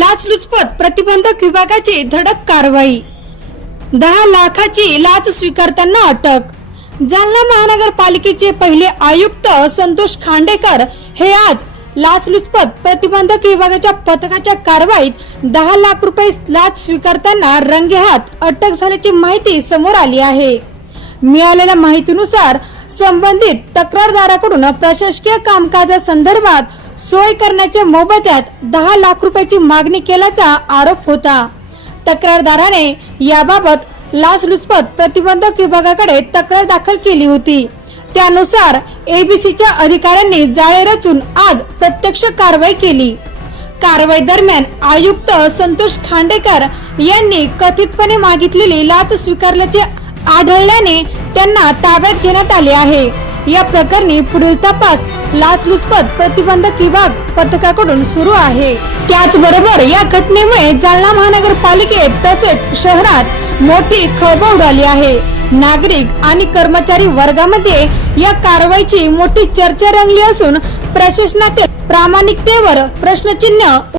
लाचलुचपत प्रतिबंधक विभागाची धडक कारवाई दहा लाखाची लाच स्वीकारताना अटक जालना महानगरपालिकेचे पहिले आयुक्त संतोष खांडेकर हे आज लाचलुचपत प्रतिबंधक विभागाच्या पथकाच्या कारवाईत दहा लाख रुपये लाच स्वीकारताना रंगेहात अटक झाल्याची माहिती समोर आली आहे मिळालेल्या माहितीनुसार संबंधित तक्रारदाराकडून प्रशासकीय संदर्भात सोय करण्याच्या मोबदल्यात दहा लाख रुपयाची मागणी केल्याचा आरोप होता तक्रारदाराने याबाबत लाचलुचपत प्रतिबंधक विभागाकडे तक्रार दाखल केली होती त्यानुसार एबीसीच्या अधिकाऱ्यांनी जाळे रचून आज प्रत्यक्ष कारवाई केली कारवाई दरम्यान आयुक्त संतोष खांडेकर यांनी कथितपणे मागितलेली लाच स्वीकारल्याचे आढळल्याने त्यांना ताब्यात घेण्यात आले आहे या प्रकरणी पुढील तपास लाचलुचपत प्रतिबंधक विभाग पथकाकडून सुरू आहे त्याचबरोबर या घटनेमुळे जालना महानगरपालिकेत तसेच शहरात मोठी खळबळ उडाली आहे नागरिक आणि कर्मचारी वर्गामध्ये या कारवाईची मोठी चर्चा रंगली असून प्रशासनातील प्रामाणिकतेवर प्रश्नचिन्ह